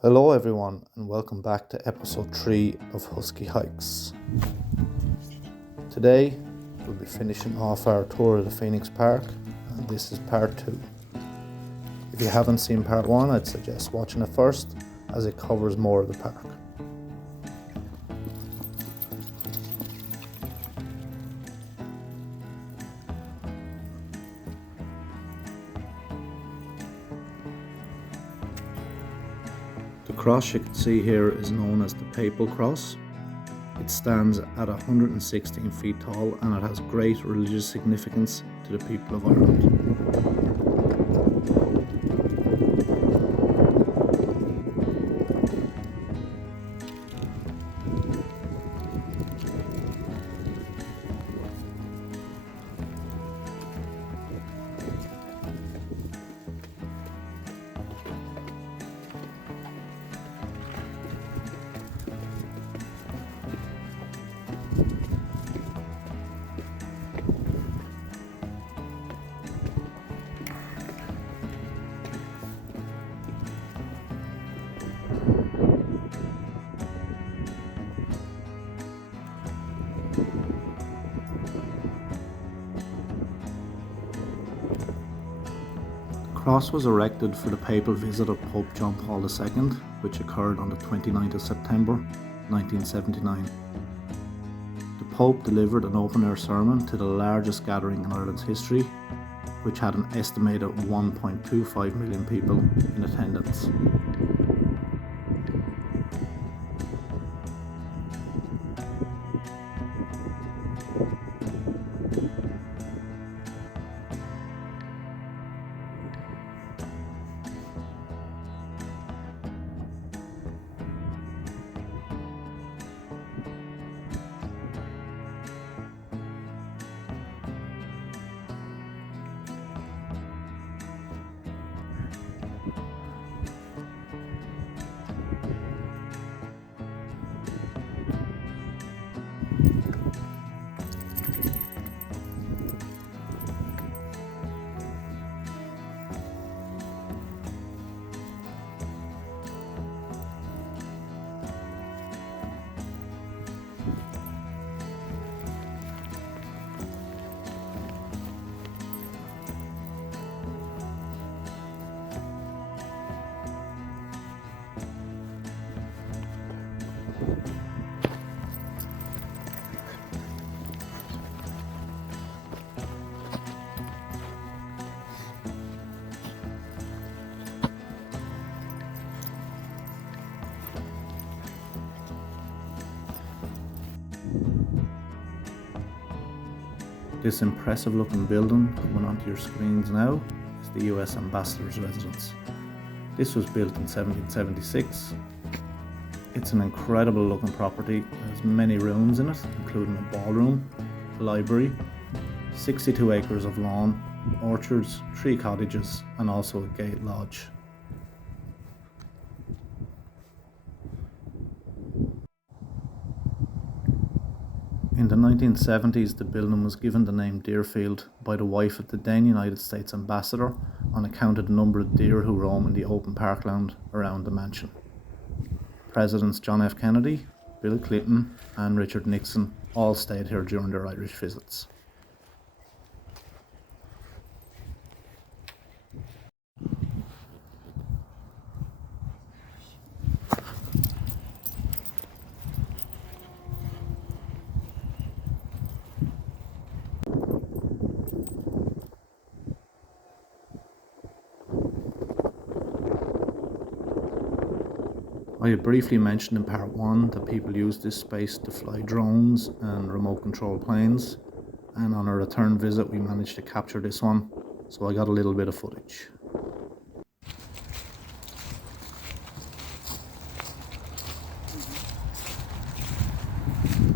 Hello everyone and welcome back to episode 3 of Husky Hikes. Today we'll be finishing off our tour of the Phoenix Park and this is part 2. If you haven't seen part 1, I'd suggest watching it first as it covers more of the park. The cross you can see here is known as the Papal Cross. It stands at 116 feet tall and it has great religious significance to the people of Ireland. The cross was erected for the papal visit of Pope John Paul II, which occurred on the 29th of September 1979. The Pope delivered an open-air sermon to the largest gathering in Ireland's history, which had an estimated 1.25 million people in attendance. This impressive looking building coming onto your screens now is the US Ambassador's Residence. This was built in 1776. It's an incredible looking property. It has many rooms in it, including a ballroom, a library, 62 acres of lawn, orchards, 3 cottages and also a gate lodge. In the 1970s, the building was given the name Deerfield by the wife of the then United States Ambassador on account of the number of deer who roam in the open parkland around the mansion. Presidents John F. Kennedy, Bill Clinton and Richard Nixon all stayed here during their Irish visits. I had briefly mentioned in part 1 that people use this space to fly drones and remote control planes, and on our return visit we managed to capture this one, so I got a little bit of footage.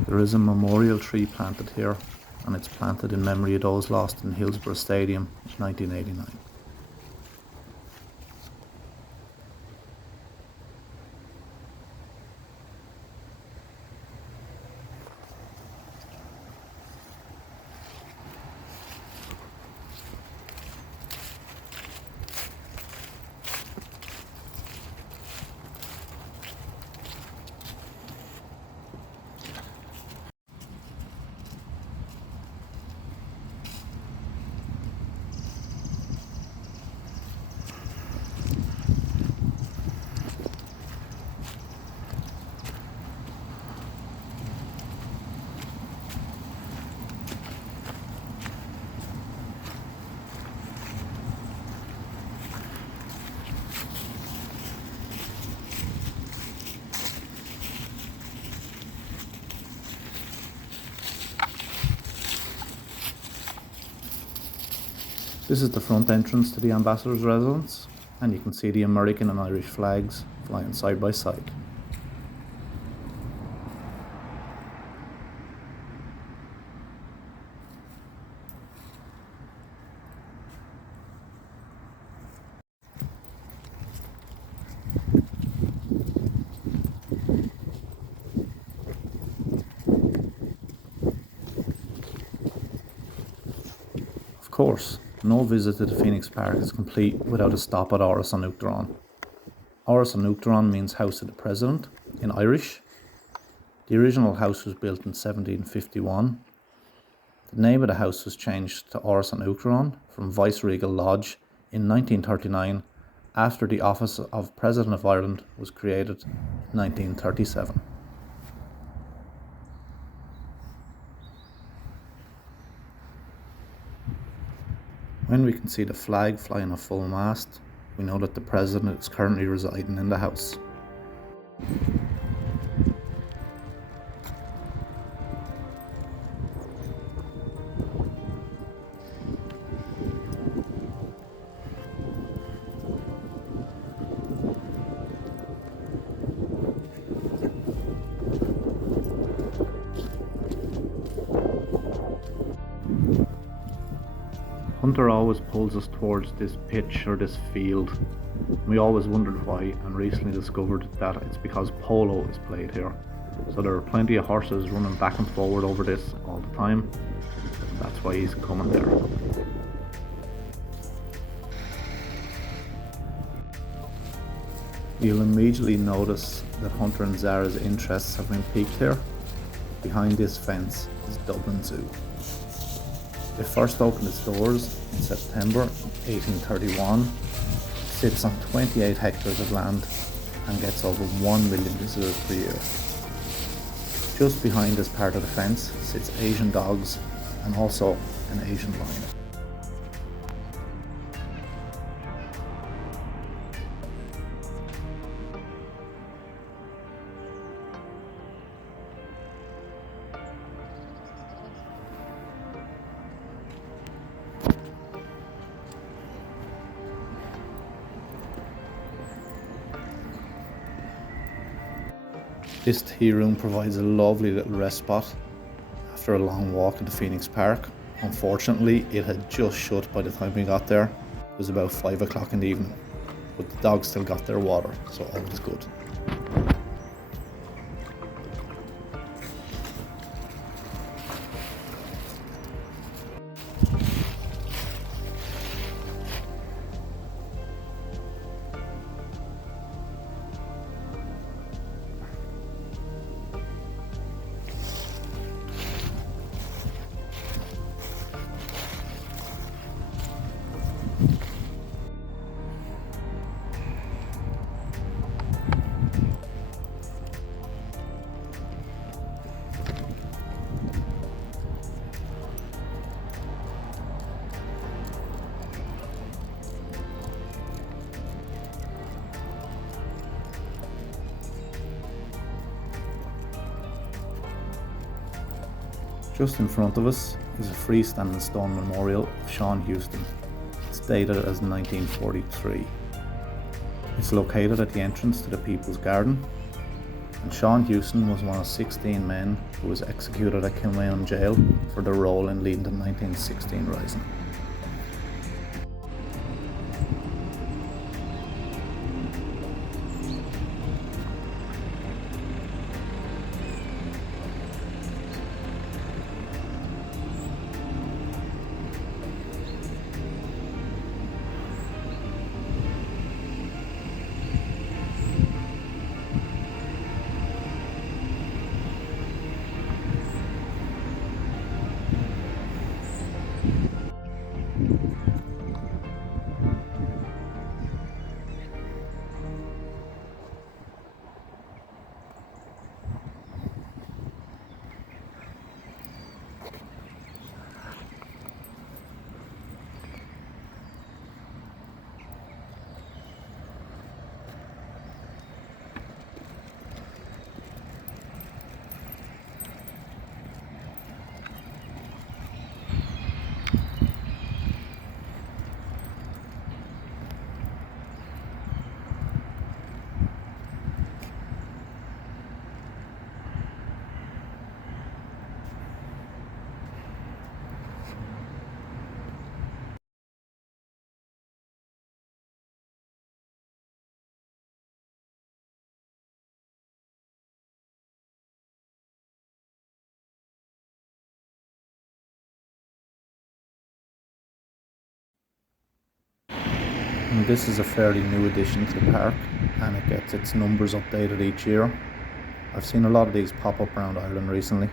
There is a memorial tree planted here, and it's planted in memory of those lost in Hillsborough Stadium in 1989. This is the front entrance to the ambassador's residence, and you can see the American and Irish flags flying side by side. Of course, no visit to the Phoenix Park is complete without a stop at Áras an Uachtaráin. Áras an Uachtaráin means House of the President in Irish. The original house was built in 1751. The name of the house was changed to Áras an Uachtaráin from Viceregal Lodge in 1939 after the office of President of Ireland was created in 1937. When we can see the flag flying at full mast, we know that the President is currently residing in the house. Hunter always pulls us towards this pitch or this field. We always wondered why, and recently discovered that it's because polo is played here. So there are plenty of horses running back and forward over this all the time, and that's why he's coming there. You'll immediately notice that Hunter and Zara's interests have been piqued here. Behind this fence is Dublin Zoo. It first opened its doors in September 1831, sits on 28 hectares of land and gets over 1 million visitors per year. Just behind this part of the fence sits Asian dogs and also an Asian lion. This tea room provides a lovely little rest spot after a long walk into Phoenix Park. Unfortunately, it had just shut by the time we got there. It was about 5 o'clock in the evening, but the dogs still got their water, so all was good. Just in front of us is a freestanding stone memorial of Sean Houston. It's dated as 1943. It's located at the entrance to the People's Garden, and Sean Houston was one of 16 men who was executed at Kilmainham Jail for their role in leading the 1916 Rising. Now, this is a fairly new addition to the park and it gets its numbers updated each year. I've seen a lot of these pop up around Ireland recently.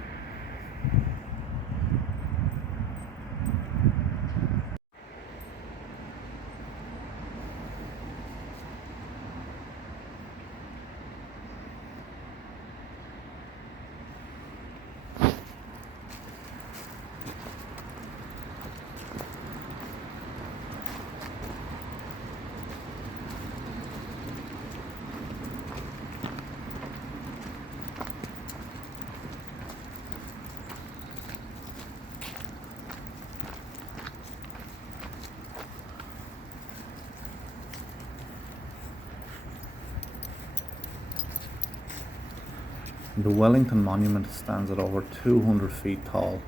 The Wellington Monument stands at over 200 feet tall.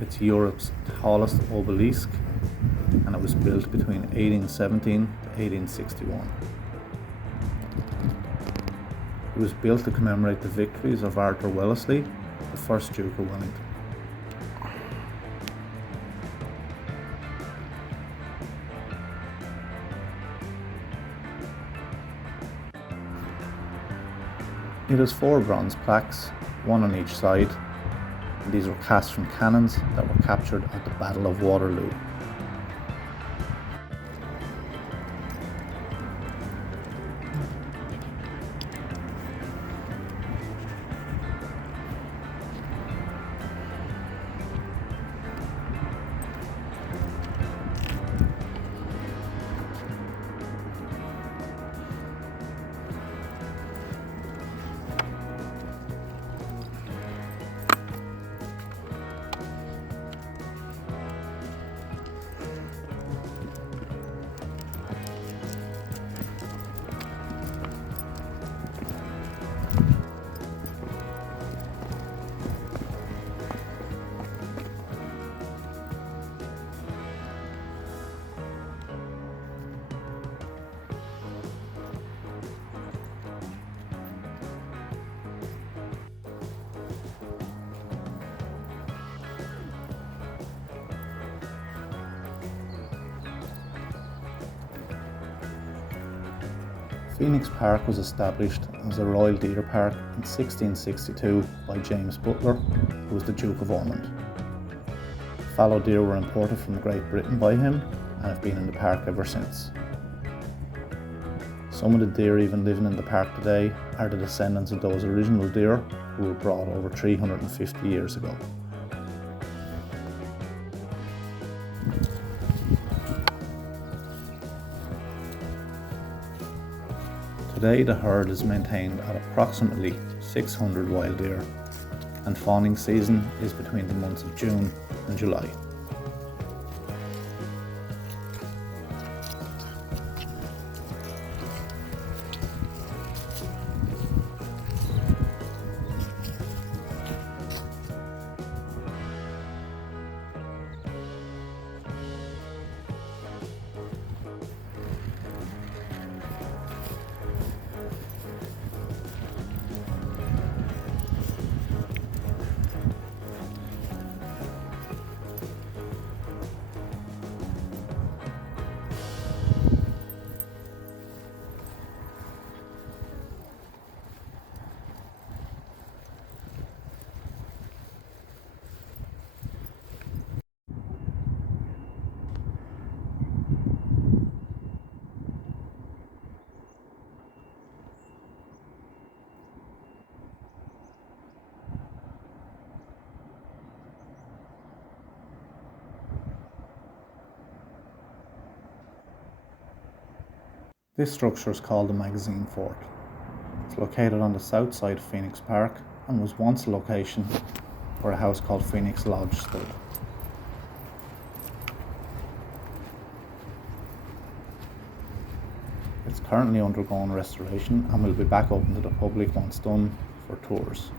It's Europe's tallest obelisk and it was built between 1817 to 1861. It was built to commemorate the victories of Arthur Wellesley, the first Duke of Wellington. It has 4 bronze plaques, one on each side, and these were cast from cannons that were captured at the Battle of Waterloo. Phoenix Park was established as a royal deer park in 1662 by James Butler, who was the Duke of Ormond. Fallow deer were imported from Great Britain by him and have been in the park ever since. Some of the deer even living in the park today are the descendants of those original deer who were brought over 350 years ago. Today the herd is maintained at approximately 600 wild deer and fawning season is between the months of June and July. This structure is called the Magazine Fort. It's located on the south side of Phoenix Park and was once a location where a house called Phoenix Lodge stood. It's currently undergoing restoration and will be back open to the public once done for tours.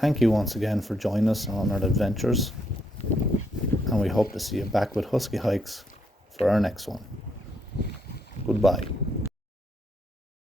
Thank you once again for joining us on our adventures, and we hope to see you back with Husky Hikes for our next one. Goodbye.